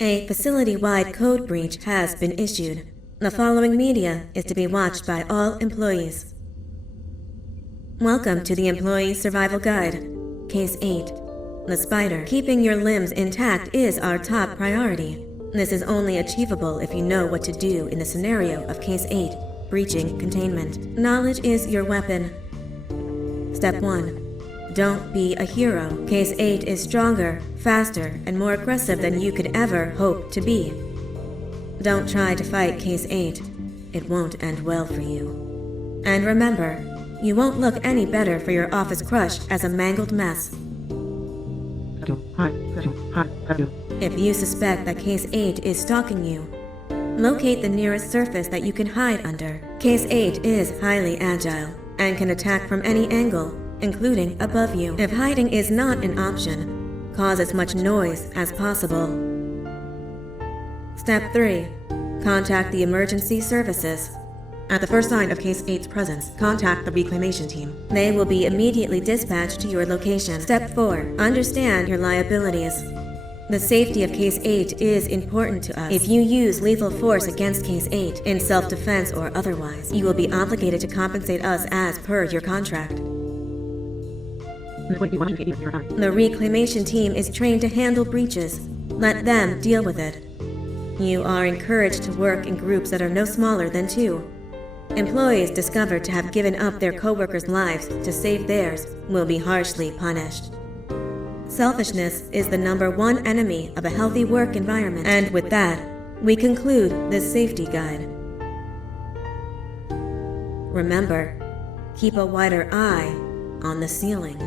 A facility-wide code breach has been issued. The following media is to be watched by all employees. Welcome to the Employee Survival Guide. Case 8. The spider. Keeping your limbs intact is our top priority. This is only achievable if you know what to do in the scenario of Case 8, breaching containment. Knowledge is your weapon. Step 1. Don't be a hero. Case 8 is stronger, faster, and more aggressive than you could ever hope to be. Don't try to fight Case 8. It won't end well for you. And remember, you won't look any better for your office crush as a mangled mess. If you suspect that Case 8 is stalking you, locate the nearest surface that you can hide under. Case 8 is highly agile and can attack from any angle, including above you. If hiding is not an option, cause as much noise as possible. Step 3. Contact the emergency services. At the first sign of Case 8's presence, contact the reclamation team. They will be immediately dispatched to your location. Step 4. Understand your liabilities. The safety of Case 8 is important to us. If you use lethal force against Case 8, in self-defense or otherwise, you will be obligated to compensate us as per your contract. The reclamation team is trained to handle breaches. Let them deal with it. You are encouraged to work in groups that are no smaller than 2. Employees discovered to have given up their co-workers' lives to save theirs will be harshly punished. Selfishness is the #1 enemy of a healthy work environment. And with that, we conclude this safety guide. Remember, keep a wider eye on the ceiling.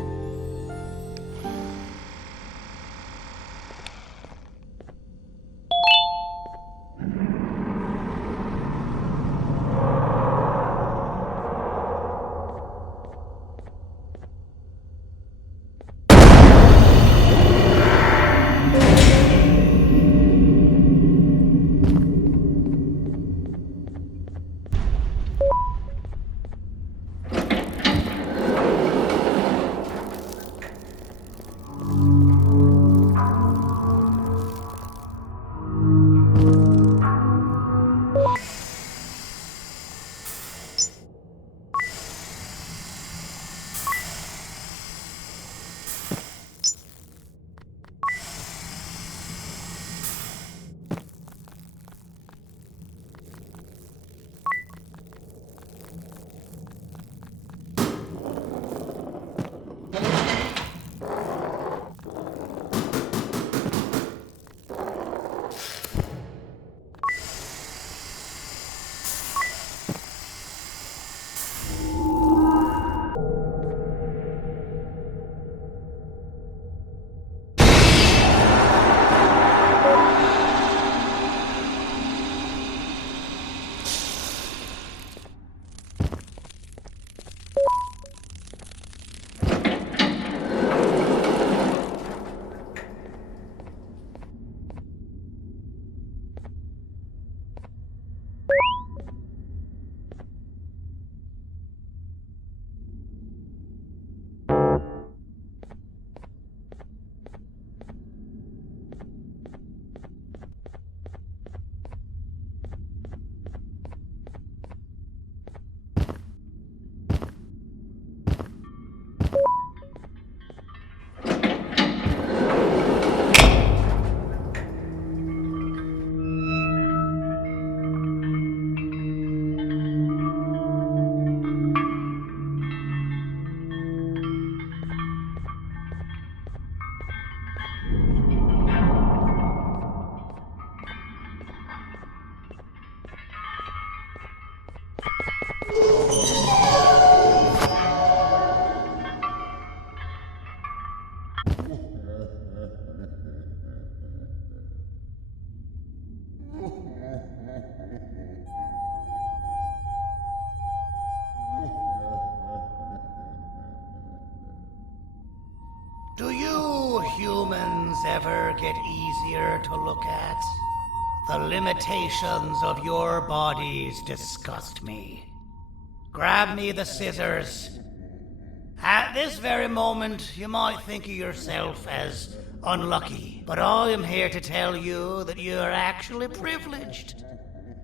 Do you humans ever get easier to look at? The limitations of your bodies disgust me. Grab me the scissors. At this very moment, you might think of yourself as unlucky. But I am here to tell you that you are actually privileged.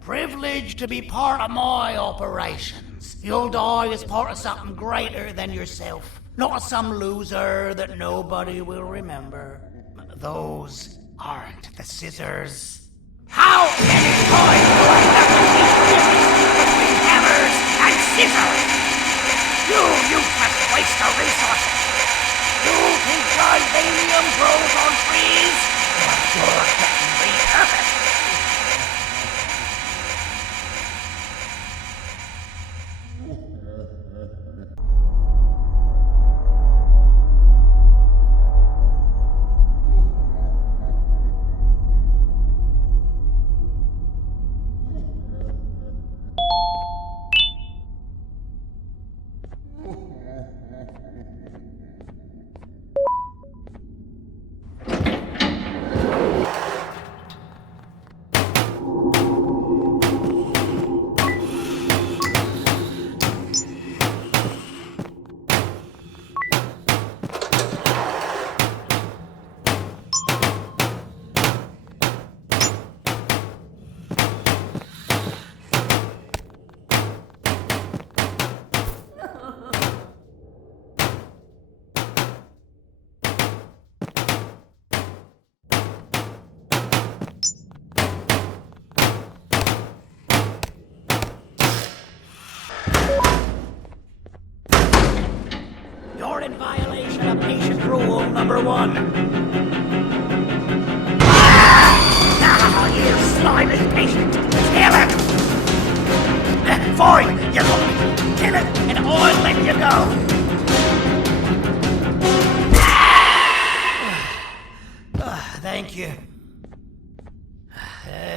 Privileged to be part of my operations. You'll die as part of something greater than yourself. Not as some loser that nobody will remember. Those aren't the scissors. How many times do I have to teach the difference between hammers and scissors? You useless waste of resources. You think Givanium grows on trees? Well, you're getting repurposed. You're in violation of patient rule number 1. Now, you slimy patient. Kill it! Fine, you kill it, and I'll let you go. Thank you.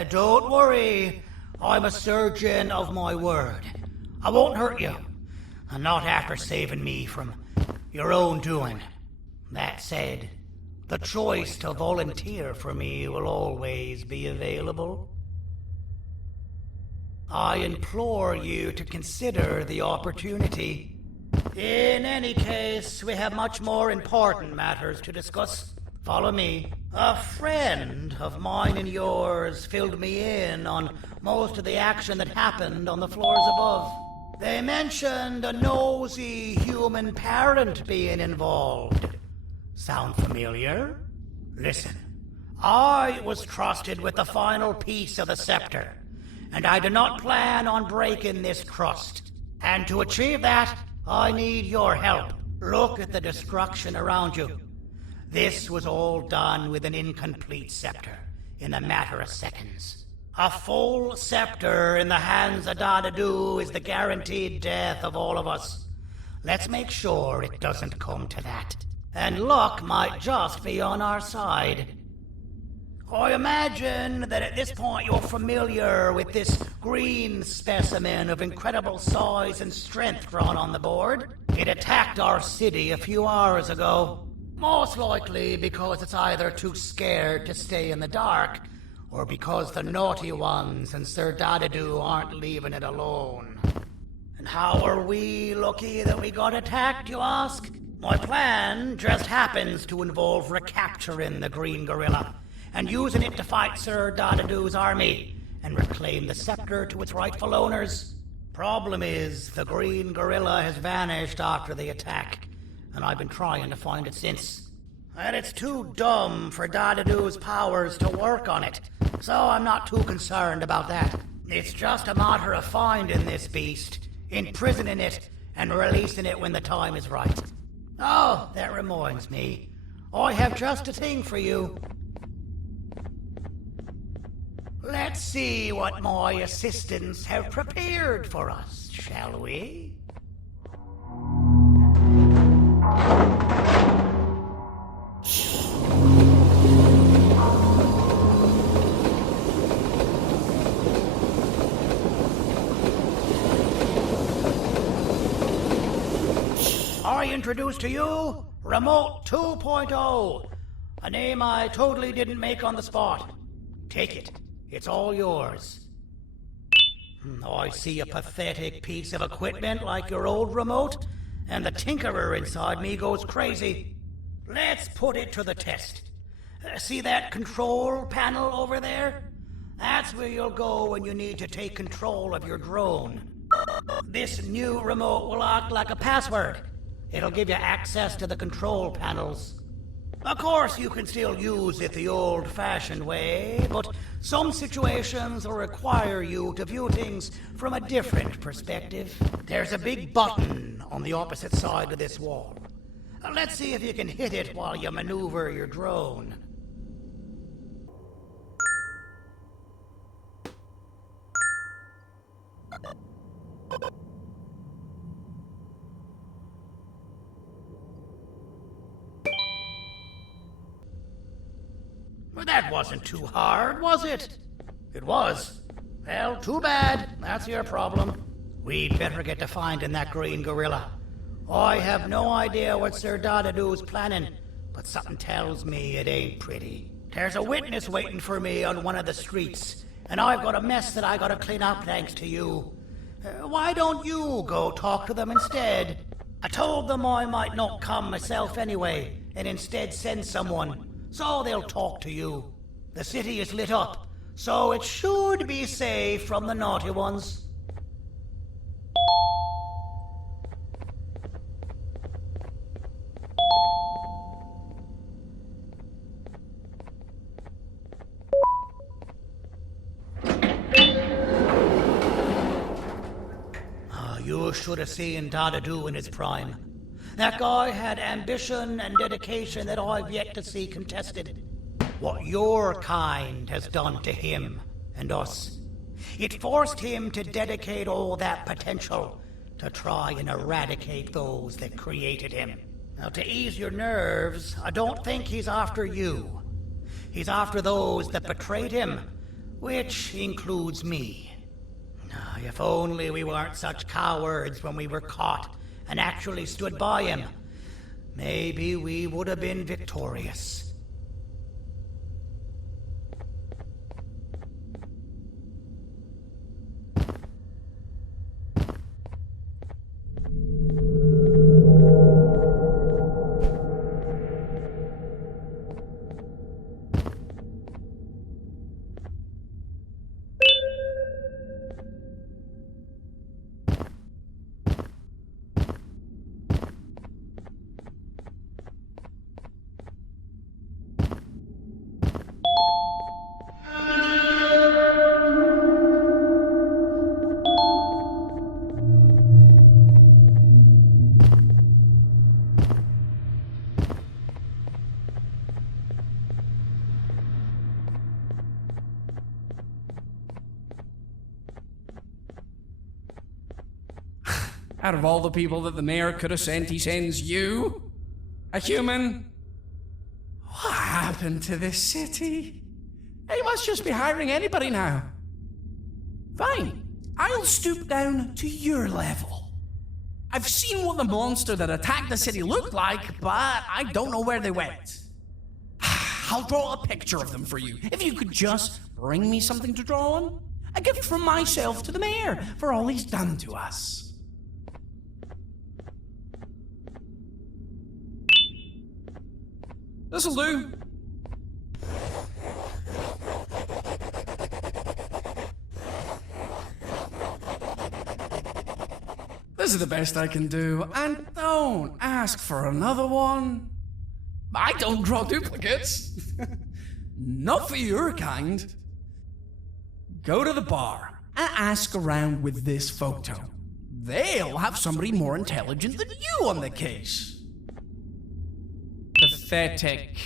Don't worry. I'm a surgeon of my word. I won't hurt you. And not after saving me from your own doing. That said, the choice to volunteer for me will always be available. I implore you to consider the opportunity. In any case, we have much more important matters to discuss. Follow me. A friend of mine and yours filled me in on most of the action that happened on the floors above. They mentioned a nosy human parent being involved. Sound familiar? Listen, I was trusted with the final piece of the scepter, and I do not plan on breaking this trust. And to achieve that, I need your help. Look at the destruction around you. This was all done with an incomplete scepter in a matter of seconds. A full scepter in the hands of Dadadu is the guaranteed death of all of us. Let's make sure it doesn't come to that. And luck might just be on our side. I imagine that at this point you're familiar with this green specimen of incredible size and strength drawn on the board. It attacked our city a few hours ago. Most likely because it's either too scared to stay in the dark, or because the naughty ones and Sir Dadadu aren't leaving it alone. And how are we lucky that we got attacked, you ask? My plan just happens to involve recapturing the green gorilla and using it to fight Sir Dadadu's army and reclaim the scepter to its rightful owners. Problem is, the green gorilla has vanished after the attack, and I've been trying to find it since. And it's too dumb for Dadadu's powers to work on it, so I'm not too concerned about that. It's just a matter of finding this beast, imprisoning it, and releasing it when the time is right. Oh, that reminds me. I have just a thing for you. Let's see what my assistants have prepared for us, shall we? I introduce to you Remote 2.0, a name I totally didn't make on the spot. Take it. It's all yours. I see a pathetic piece of equipment like your old remote, and the tinkerer inside me goes crazy. Let's put it to the test. See that control panel over there? That's where you'll go when you need to take control of your drone. This new remote will act like a password. It'll give you access to the control panels. Of course, you can still use it the old-fashioned way, but some situations will require you to view things from a different perspective. There's a big button on the opposite side of this wall. Let's see if you can hit it while you maneuver your drone. Well, that wasn't too hard, was it? It was. Well, too bad. That's your problem. We'd better get to finding that green gorilla. I have no idea what Sir Dadadoo's planning, but something tells me it ain't pretty. There's a witness waiting for me on one of the streets, and I've got a mess that I gotta clean up thanks to you. Why don't you go talk to them instead? I told them I might not come myself anyway, and instead send someone, so they'll talk to you. The city is lit up, so it should be safe from the naughty ones. You should have seen Dadadoo in his prime. That guy had ambition and dedication that I've yet to see contested. What your kind has done to him and us. It forced him to dedicate all that potential to try and eradicate those that created him. Now, to ease your nerves, I don't think he's after you. He's after those that betrayed him, which includes me. If only we weren't such cowards when we were caught and actually stood by him, maybe we would have been victorious. Out of all the people that the mayor could have sent, he sends you? A human? What happened to this city? He must just be hiring anybody now. Fine, I'll stoop down to your level. I've seen what the monster that attacked the city looked like, but I don't know where they went. I'll draw a picture of them for you, if you could just bring me something to draw on. A gift from myself to the mayor for all he's done to us. This'll do. This is the best I can do, and don't ask for another one. I don't draw duplicates. Not for your kind. Go to the bar and ask around with this photo. They'll have somebody more intelligent than you on the case. Pathetic.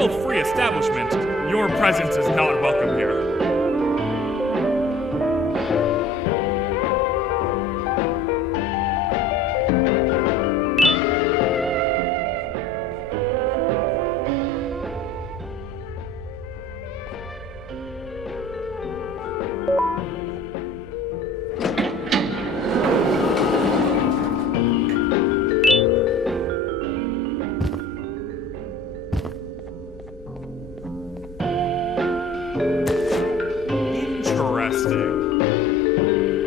filth-free establishment, your presence is not welcome here. Interesting.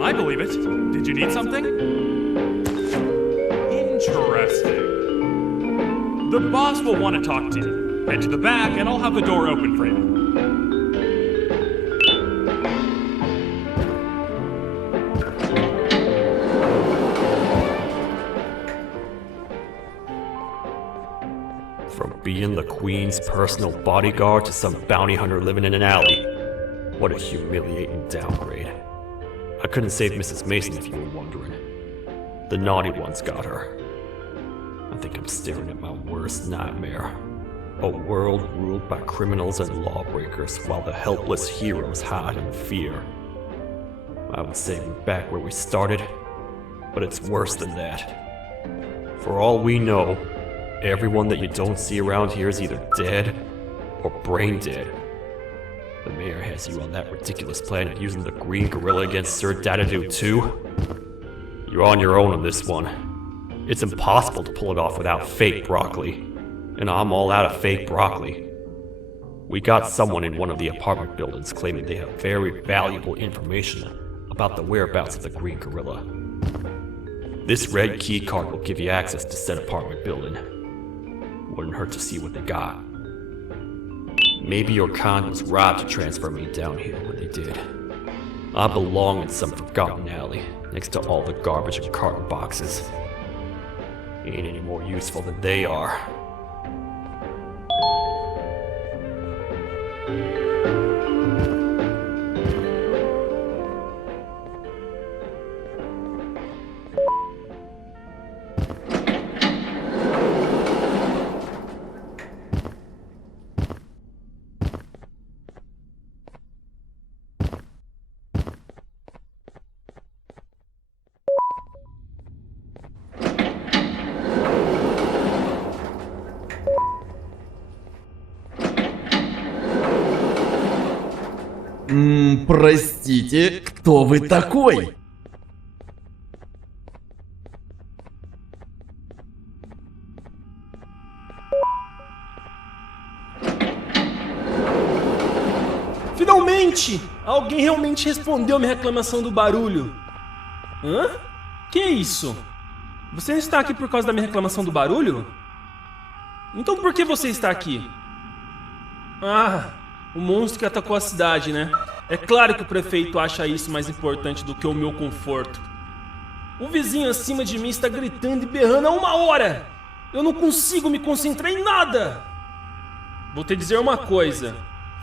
I believe it. Did you need something? Interesting. The boss will want to talk to you. Head to the back and I'll have the door open for you. From being the Queen's personal bodyguard to some bounty hunter living in an alley. What a humiliating downgrade. I couldn't save Mrs. Mason if you were wondering. The naughty ones got her. I think I'm staring at my worst nightmare. A world ruled by criminals and lawbreakers while the helpless heroes hide in fear. I would say we're back where we started, but it's worse than that. For all we know, everyone that you don't see around here is either dead or brain dead. The mayor has you on that ridiculous plan of using the green gorilla against Sir Dadadoo too? You're on your own on this one. It's impossible to pull it off without fake broccoli. And I'm all out of fake broccoli. We got someone in one of the apartment buildings claiming they have very valuable information about the whereabouts of the green gorilla. This red key card will give you access to said apartment building. Wouldn't hurt to see what they got. Maybe your con was robbed to transfer me down here when they did. I belong in some forgotten alley, next to all the garbage and carton boxes. Ain't any more useful than they are. Простите, кто вы такой? Finalmente! Alguém realmente respondeu minha reclamação do barulho. Hã? Que é isso? Você não está aqui por causa da minha reclamação do barulho? Então por que você está aqui? Ah, o monstro que atacou a cidade, né? É claro que o prefeito acha isso mais importante do que o meu conforto. O vizinho acima de mim está gritando e berrando há 1 hora! Eu não consigo me concentrar em nada! Vou te dizer uma coisa.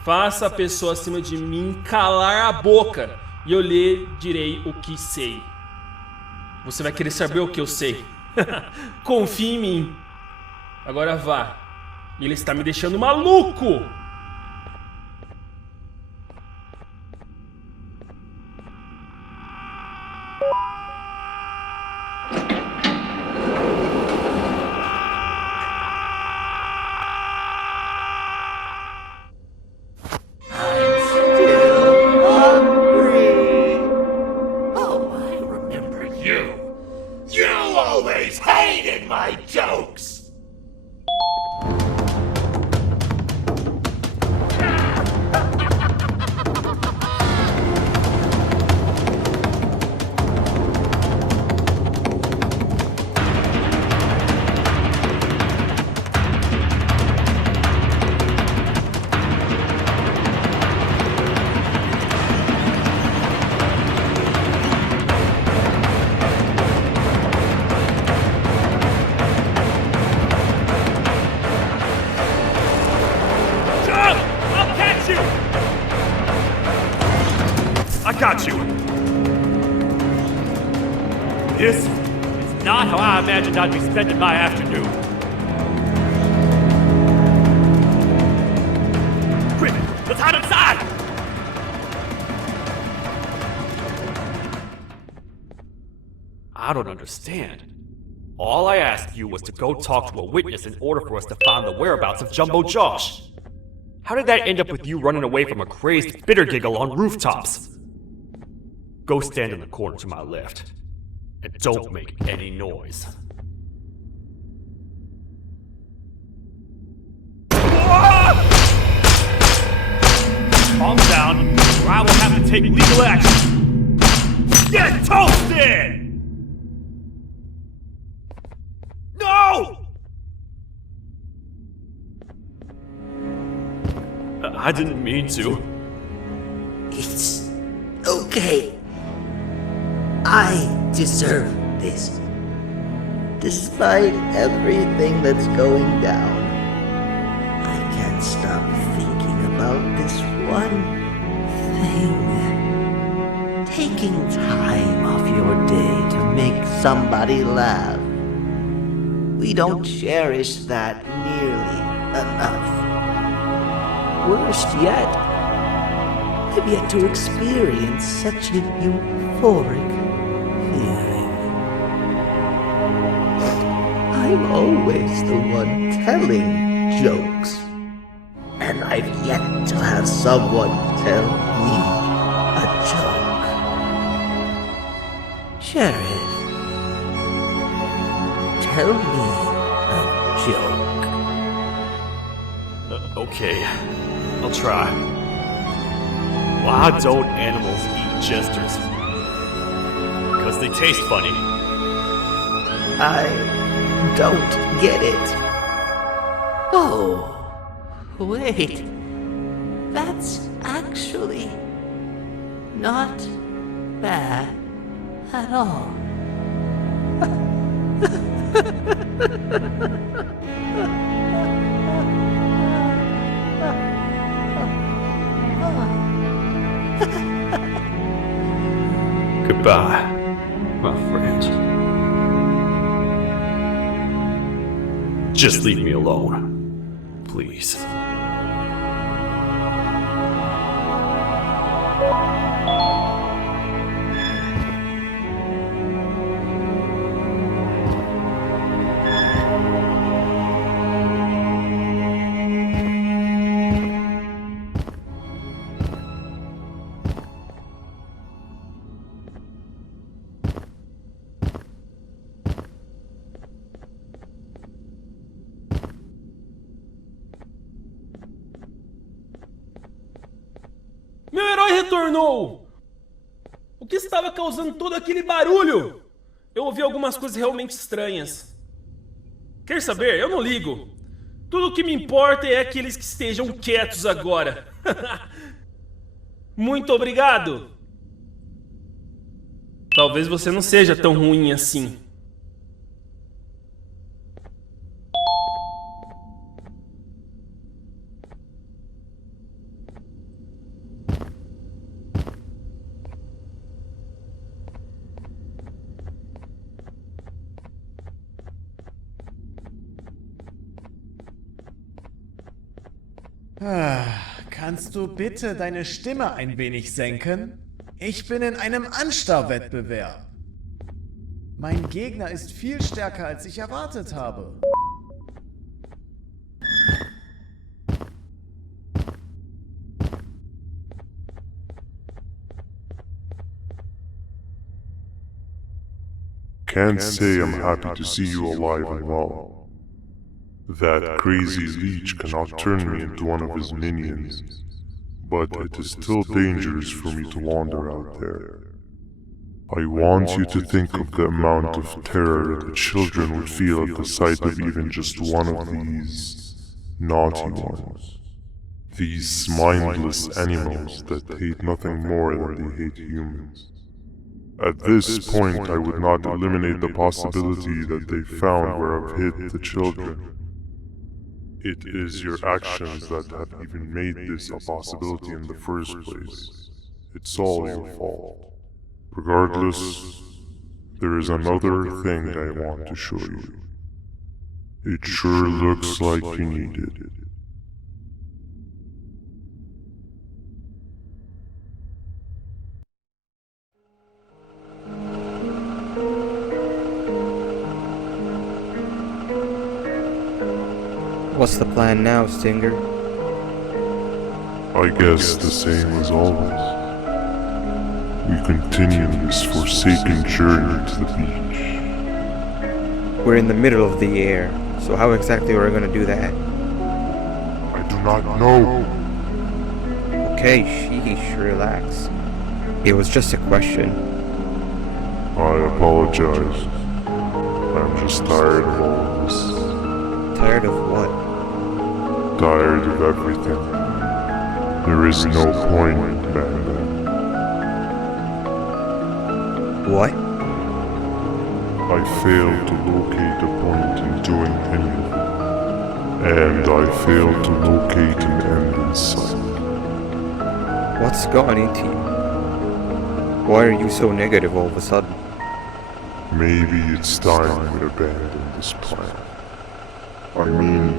Faça a pessoa acima de mim calar a boca e eu lhe direi o que sei. Você vai querer saber o que eu sei. Confie em mim. Agora vá. Ele está me deixando maluco! I got you! This is not how I imagined I'd be spending my afternoon. I don't understand. All I asked you was to go talk to a witness in order for us to find the whereabouts of Jumbo Josh. How did that end up with you running away from a crazed bitter giggle on rooftops? Go stand in the corner to my left. And don't make any noise. Calm down, or I will have to take legal action. Get toasted! No! I didn't mean to. It's okay. I deserve this. Despite everything that's going down, I can't stop thinking about this one thing. Taking time off your day to make somebody laugh. We don't cherish that nearly enough. Worst yet, I've yet to experience such a euphoric feeling. I'm always the one telling jokes, and I've yet to have someone tell me a joke. Sheriff, tell me a joke. Okay, I'll try. Why don't animals eat jesters? Because they taste funny. I don't get it. Oh, wait. That's actually not bad at all. Goodbye, my friend. Just leave me alone, please. Meu herói retornou! O que estava causando todo aquele barulho? Eu ouvi algumas coisas realmente estranhas. Quer saber? Eu não ligo. Tudo o que me importa é aqueles que estejam quietos agora. Muito obrigado! Talvez você não seja tão ruim assim. Kannst du bitte deine Stimme ein wenig senken? Ich bin in einem Anstarrwettbewerb. Mein Gegner ist viel stärker, als ich erwartet habe. Can't say I'm happy to see you alive and well. That crazy leech cannot turn me into one of his minions, but it is still dangerous for me to wander out there. I want you to think of the amount of terror the children would feel at the sight of even just one of these naughty ones. These mindless animals that hate nothing more than they hate humans. At this point, I would not eliminate the possibility that they found where I've hid the children. It is your actions that have even made this a possibility in the first place. It's all your fault. Regardless, there is another thing I want to show you. It sure looks like you need it. What's the plan now, Stinger? I guess the same as always. We continue this forsaken journey to the beach. We're in the middle of the air, so how exactly are we gonna do that? I do not know. Okay, sheesh, relax. It was just a question. I apologize. I'm just tired of all of this. Tired of what? Tired of everything. There is no point, banban. What? I failed to locate a point in doing anything. And I failed to locate an end in sight. What's gone into you? Why are you so negative all of a sudden? Maybe it's time we abandon this plan. I mean,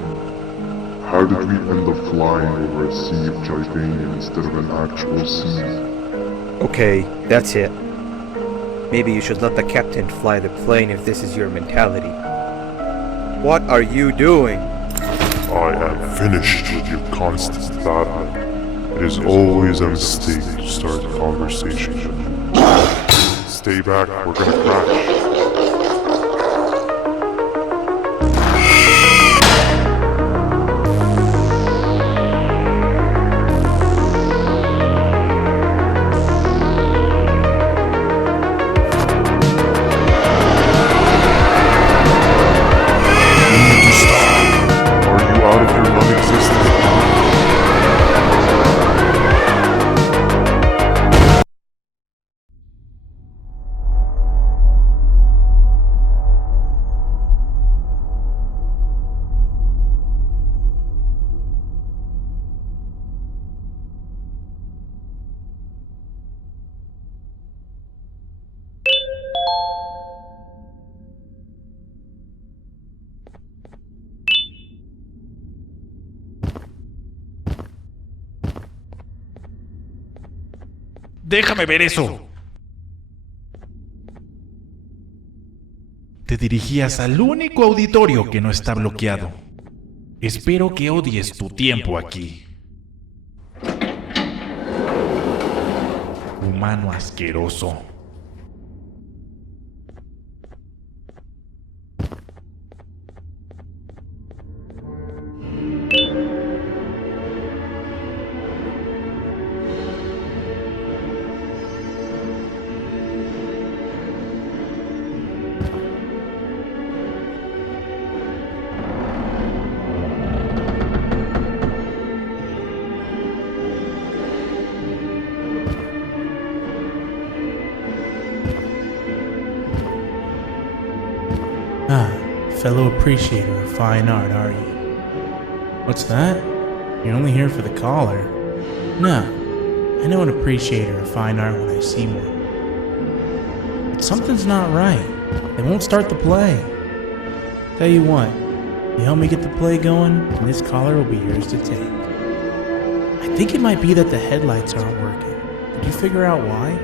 how did we end up flying over a sea of Jivania instead of an actual sea? Okay, that's it. Maybe you should let the captain fly the plane if this is your mentality. What are you doing? I am finished with your constant battling. It is always a mistake to start a conversation. Stay back, we're gonna crash. Déjame ver eso. Te dirigías al único auditorio que no está bloqueado. Espero que odies tu tiempo aquí. Humano asqueroso. Fellow appreciator of fine art, are you? What's that? You're only here for the collar? No, I know an appreciator of fine art when I see one. But something's not right. They won't start the play. Tell you what, you help me get the play going, and this collar will be yours to take. I think it might be that the headlights aren't working. Did you figure out why?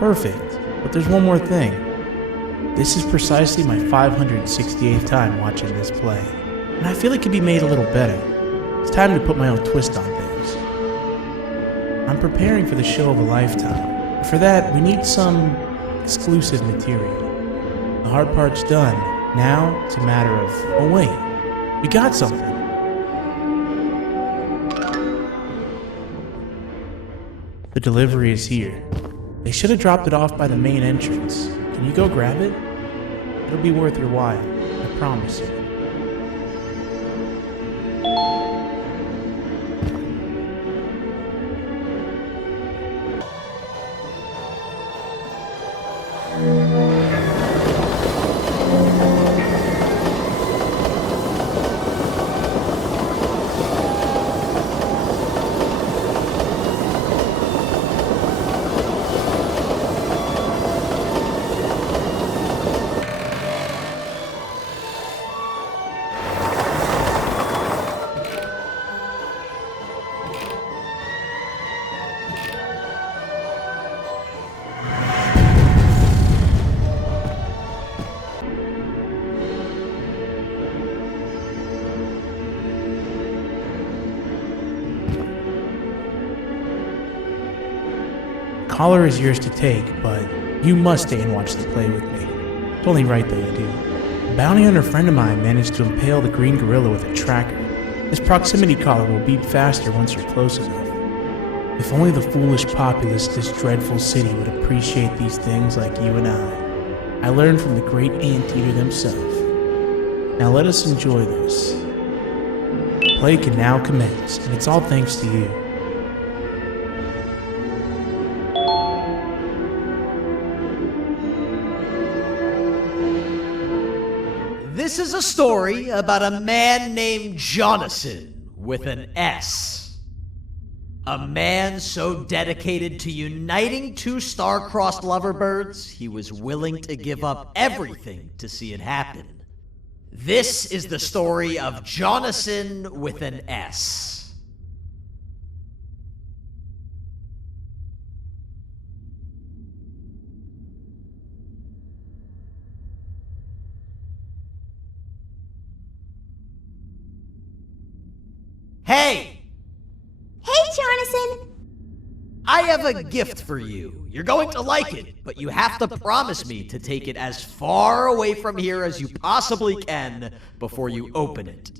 Perfect, but there's one more thing. This is precisely my 568th time watching this play, and I feel it could be made a little better. It's time to put my own twist on things. I'm preparing for the show of a lifetime. For that, we need some exclusive material. The hard part's done. Now, it's a matter of, oh wait, we got something. The delivery is here. They should have dropped it off by the main entrance. Can you go grab it? It'll be worth your while, I promise you. collar is yours to take, but you must stay and watch the play with me. It's only right that you do. A bounty hunter friend of mine managed to impale the green gorilla with a tracker. This proximity collar will beep faster once you're close enough. If only the foolish populace of this dreadful city would appreciate these things like you and I learned from the great anteater themselves. Now let us enjoy this. Play can now commence, and it's all thanks to you. This is a story about a man named Jonathan with an S. A man so dedicated to uniting two star-crossed loverbirds, he was willing to give up everything to see it happen. This is the story of Jonathan with an S. Hey! Hey, Jonathan! I have a gift for you. You're going to like it, but you have to promise me to take it as far away from here as you possibly can before you open it.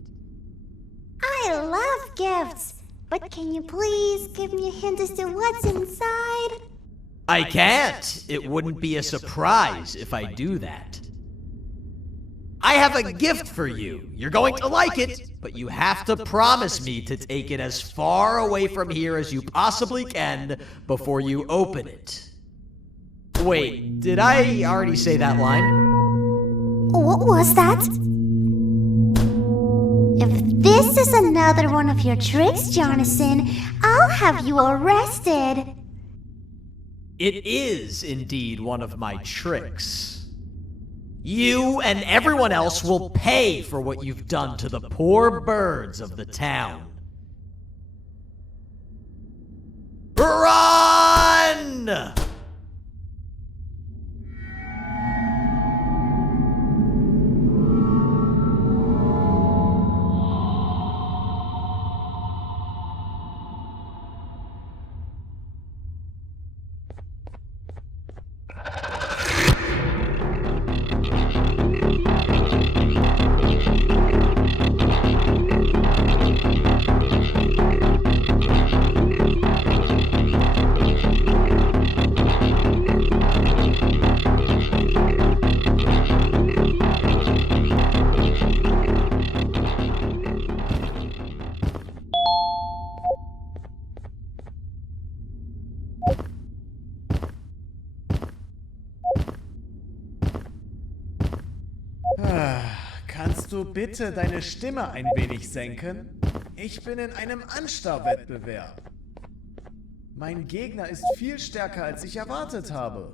I love gifts, but can you please give me a hint as to what's inside? I can't. It wouldn't be a surprise if I do that. I have a gift for you. You're going to like it, but you have to promise me to take it as far away from here as you possibly can before you open it. Wait, did I already say that line? What was that? If this is another one of your tricks, Jonathan, I'll have you arrested. It is indeed one of my tricks. You and everyone else will pay for what you've done to the poor birds of the town. Run! Kannst du bitte deine Stimme ein wenig senken? Ich bin in einem Anstarrwettbewerb. Mein Gegner ist viel stärker, als ich erwartet habe.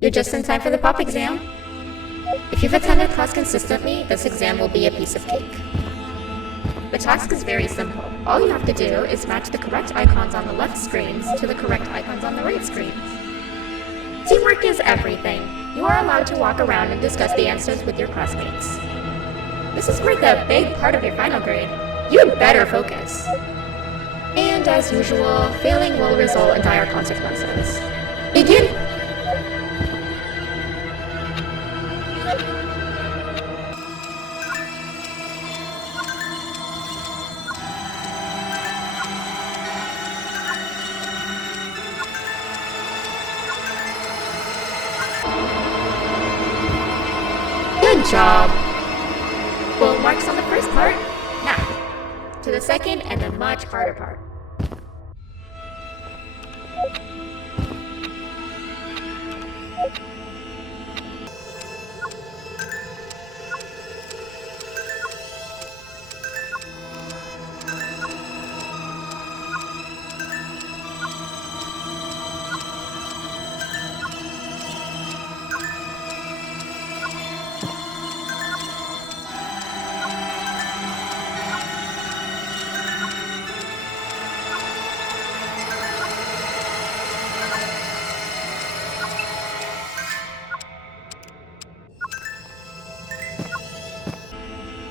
You're just in time for the pop exam. If you've attended class consistently, this exam will be a piece of cake. The task is very simple. All you have to do is match the correct icons on the left screens to the correct icons on the right screens. Teamwork is everything. You are allowed to walk around and discuss the answers with your classmates. This is worth a big part of your final grade. You better focus. And as usual, failing will result in dire consequences. Begin! Good job. Full marks on the first part. Now, to the second and the much harder part.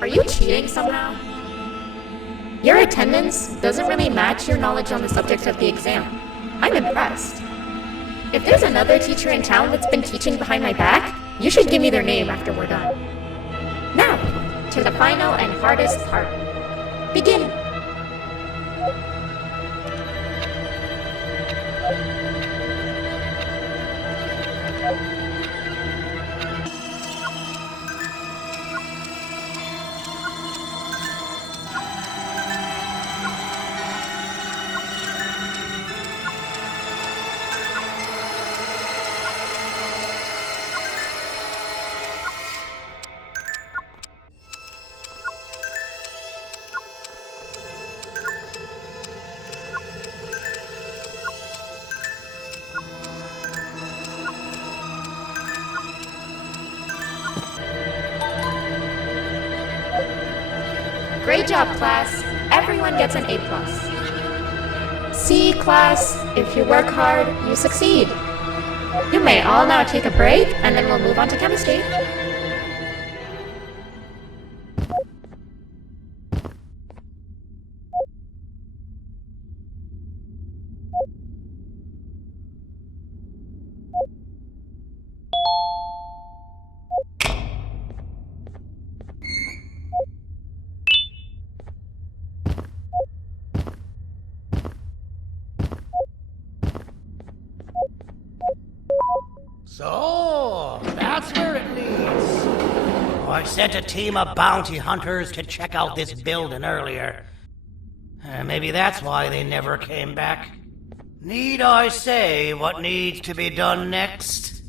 Are you cheating somehow? Your attendance doesn't really match your knowledge on the subject of the exam. I'm impressed. If there's another teacher in town that's been teaching behind my back, you should give me their name after we're done. Now, to the final and hardest part. Begin. Great job, class. Everyone gets an A+. See, class, if you work hard, you succeed. You may all now take a break, and then we'll move on to chemistry. So, that's where it leads. I sent a team of bounty hunters to check out this building earlier. Maybe that's why they never came back. Need I say what needs to be done next?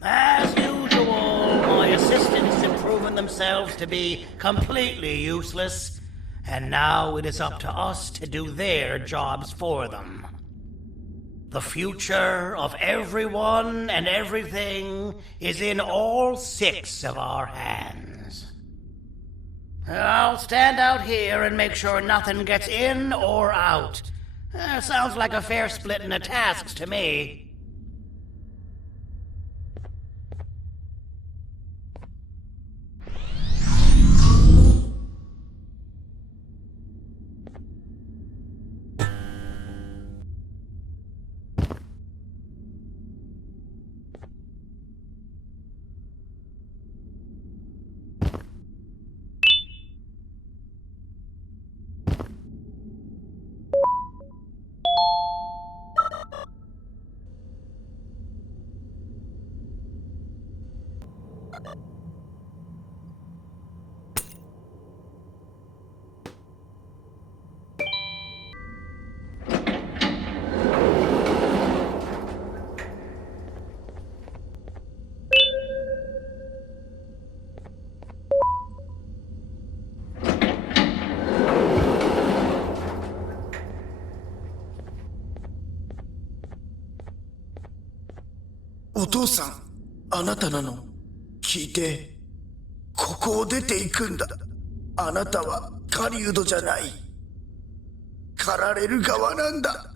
As usual, my assistants have proven themselves to be completely useless. And now it is up to us to do their jobs for them. The future of everyone and everything is in all 6 of our hands. I'll stand out here and make sure nothing gets in or out. Sounds like a fair split in the tasks to me. "お父さん、あなたなの？聞いて。ここを出ていくんだ。あなたは狩人じゃない。狩られる側なんだ。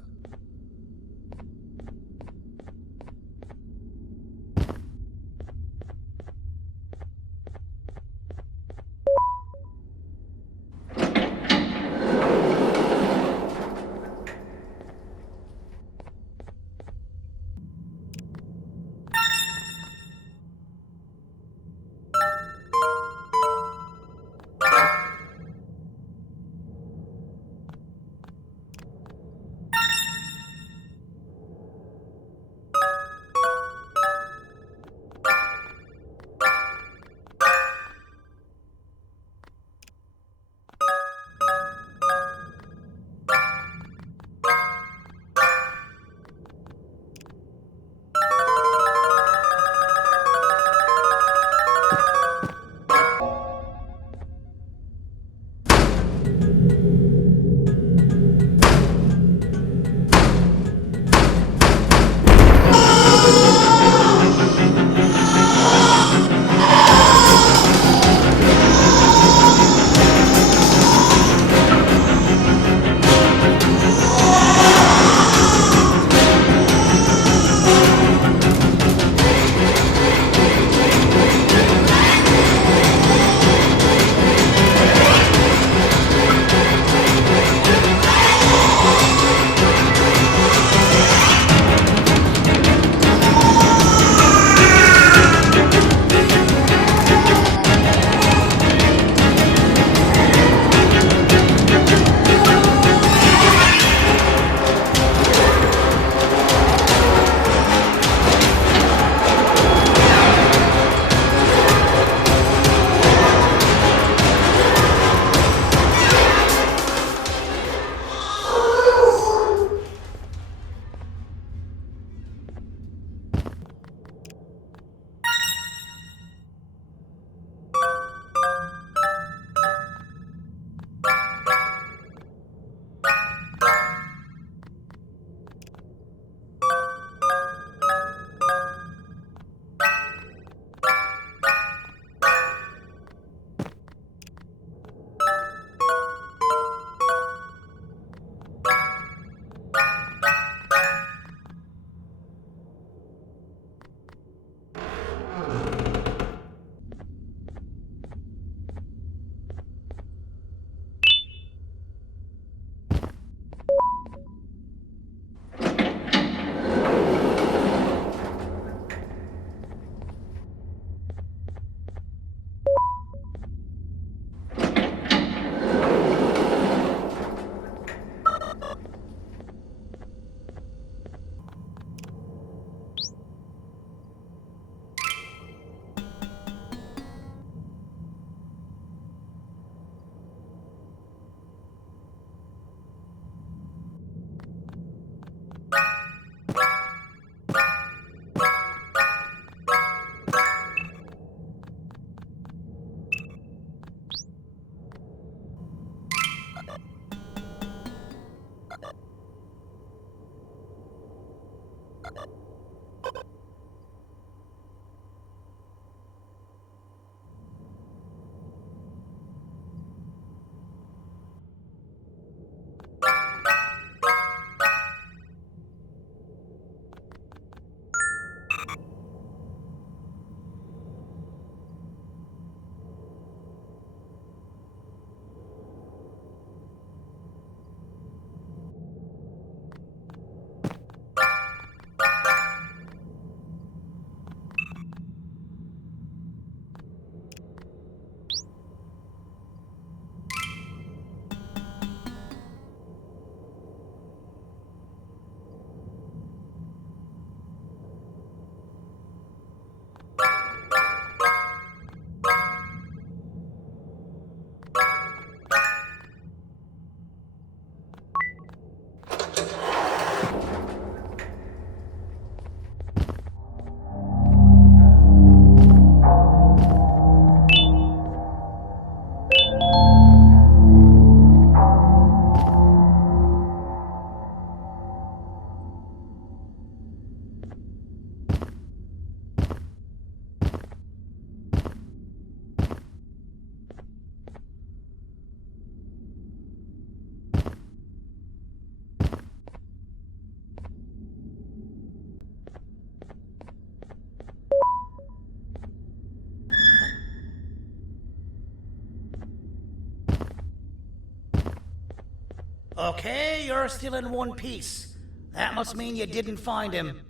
Okay, you're still in one piece. That must mean you didn't find him.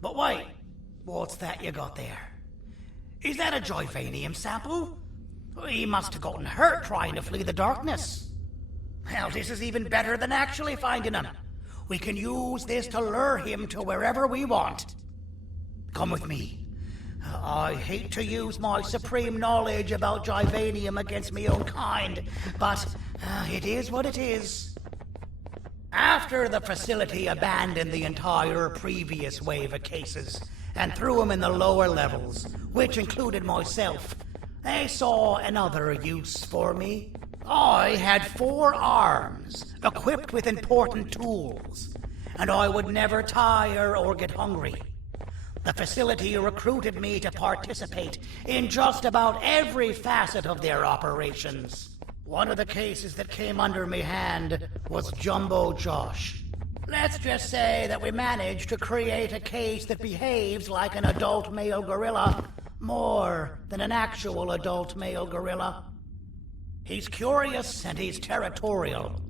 But wait, what's that you got there? Is that a Joyvanium sample? He must have gotten hurt trying to flee the darkness. Well, this is even better than actually finding him. We can use this to lure him to wherever we want. Come with me. I hate to use my supreme knowledge about Joyvanium against my own kind, but it is what it is. After the facility abandoned the entire previous wave of cases and threw them in the lower levels, which included myself, they saw another use for me. I had 4 arms, equipped with important tools, and I would never tire or get hungry. The facility recruited me to participate in just about every facet of their operations. One of the cases that came under me hand was Jumbo Josh. Let's just say that we managed to create a case that behaves like an adult male gorilla, more than an actual adult male gorilla. He's curious and he's territorial.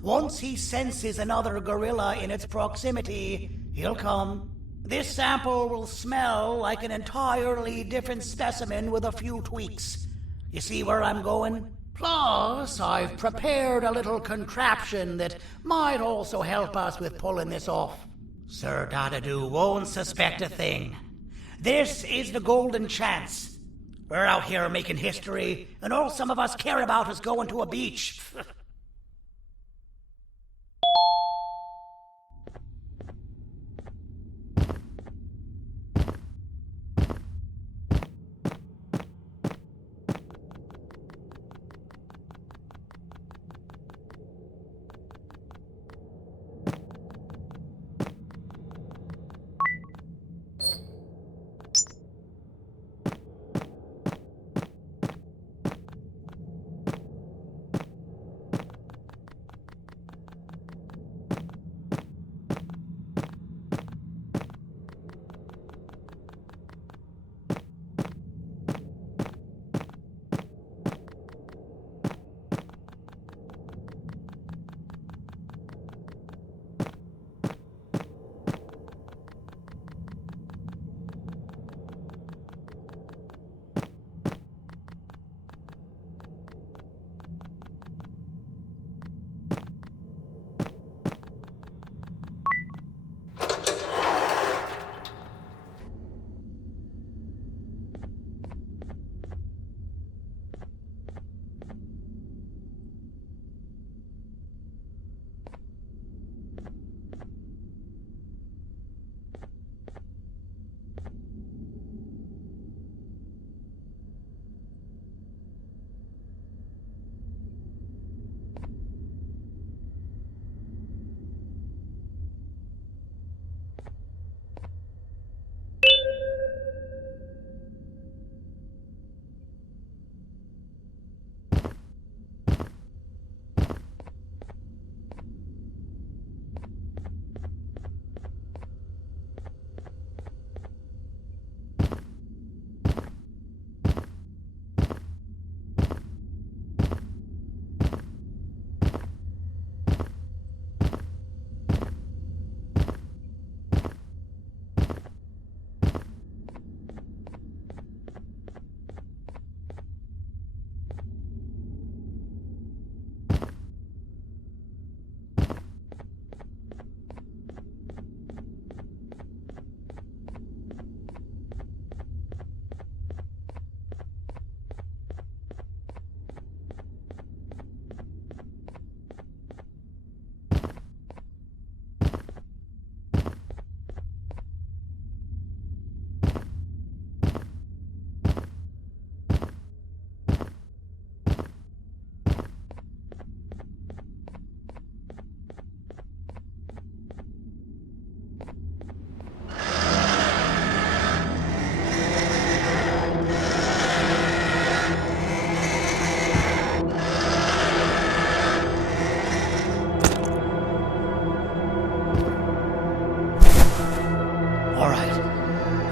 Once he senses another gorilla in its proximity, he'll come. This sample will smell like an entirely different specimen with a few tweaks. You see where I'm going? Plus, I've prepared a little contraption that might also help us with pulling this off. Sir Dadadoo won't suspect a thing. This is the golden chance. We're out here making history, and all some of us care about is going to a beach.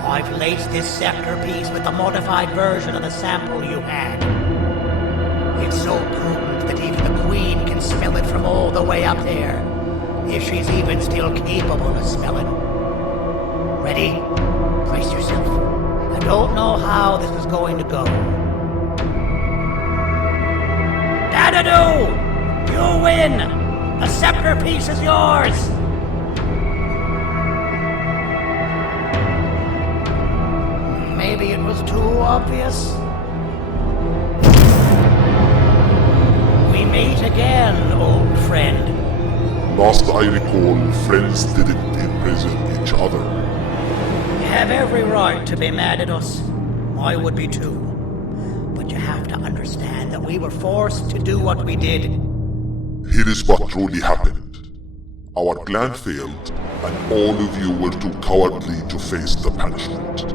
I've laced this scepter piece with the modified version of the sample you had. It's so potent that even the Queen can smell it from all the the way up there. If she's even still capable of smelling. Ready? Brace yourself. I don't know how this is going to go. Dadadoo! You win! The scepter piece is yours! Maybe it was too obvious. We meet again, old friend. Last I recall, friends didn't imprison each other. You have every right to be mad at us. I would be too. But you have to understand that we were forced to do what we did. Here is what truly happened. Our plan failed, and all of you were too cowardly to face the punishment.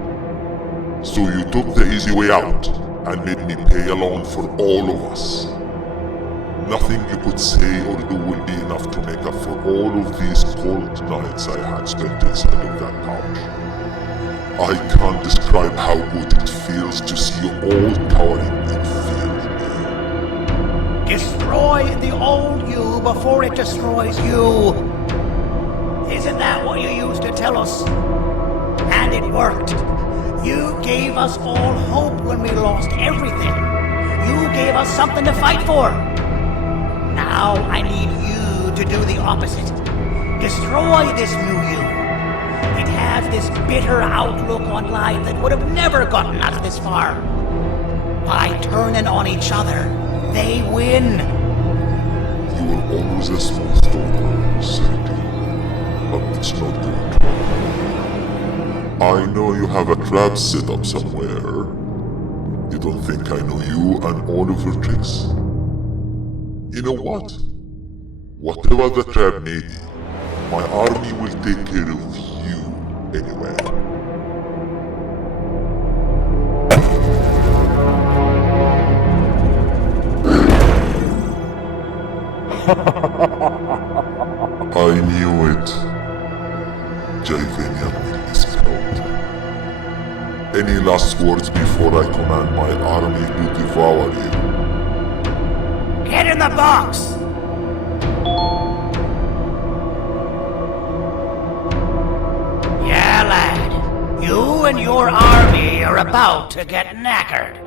So you took the easy way out, and made me pay alone for all of us. Nothing you could say or do will be enough to make up for all of these cold nights I had spent inside of that couch. I can't describe how good it feels to see you all cowering in fear of me. Destroy the old you before it destroys you. Isn't that what you used to tell us? And it worked. You gave us all hope when we lost everything. You gave us something to fight for. Now I need you to do the opposite. Destroy this new you. It has this bitter outlook on life that would have never gotten us this far. By turning on each other, they win. You were always a small stalker, Sandy. But it's not going to work. I know you have a trap set up somewhere. You don't think I know you and all of your tricks? You know what? Whatever the trap may be, my army will take care of you anyway. I knew it. Javanian will be spelled. Any last words before I command my army to devour you? Get in the box! Yeah, lad. You and your army are about to get knackered.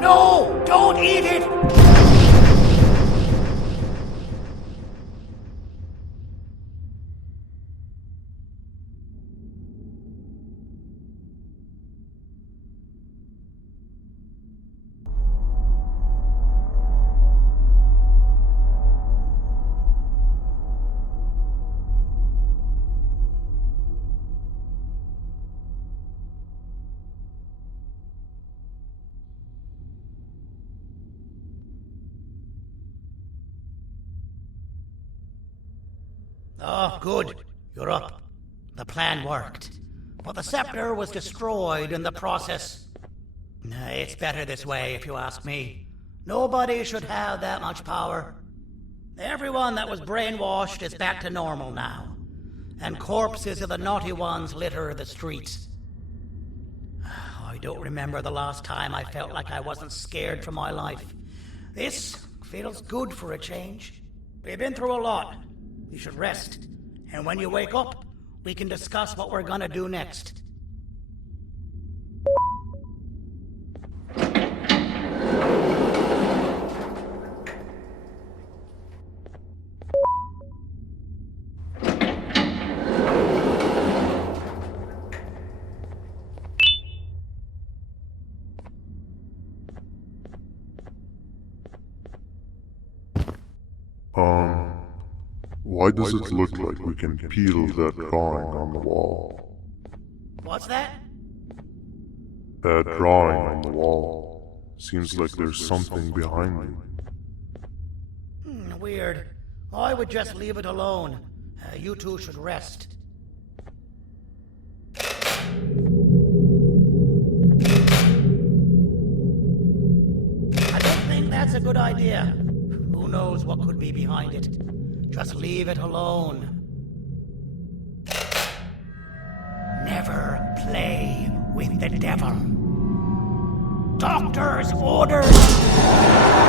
No! Don't eat it! Oh, good. You're up. The plan worked. But the scepter was destroyed in the process. It's better this way, if you ask me. Nobody should have that much power. Everyone that was brainwashed is back to normal now. And corpses of the naughty ones litter the streets. I don't remember the last time I felt like I wasn't scared for my life. This feels good for a change. We've been through a lot. You should rest. And when you wake up, we can discuss what we're gonna do next. Why does it look like we can peel that drawing on the wall? What's that? That drawing on the wall. Seems like there's something behind it. Weird. I would just leave it alone. You two should rest. I don't think that's a good idea. Who knows what could be behind it? Just leave it alone. Never play with the devil. Doctor's orders!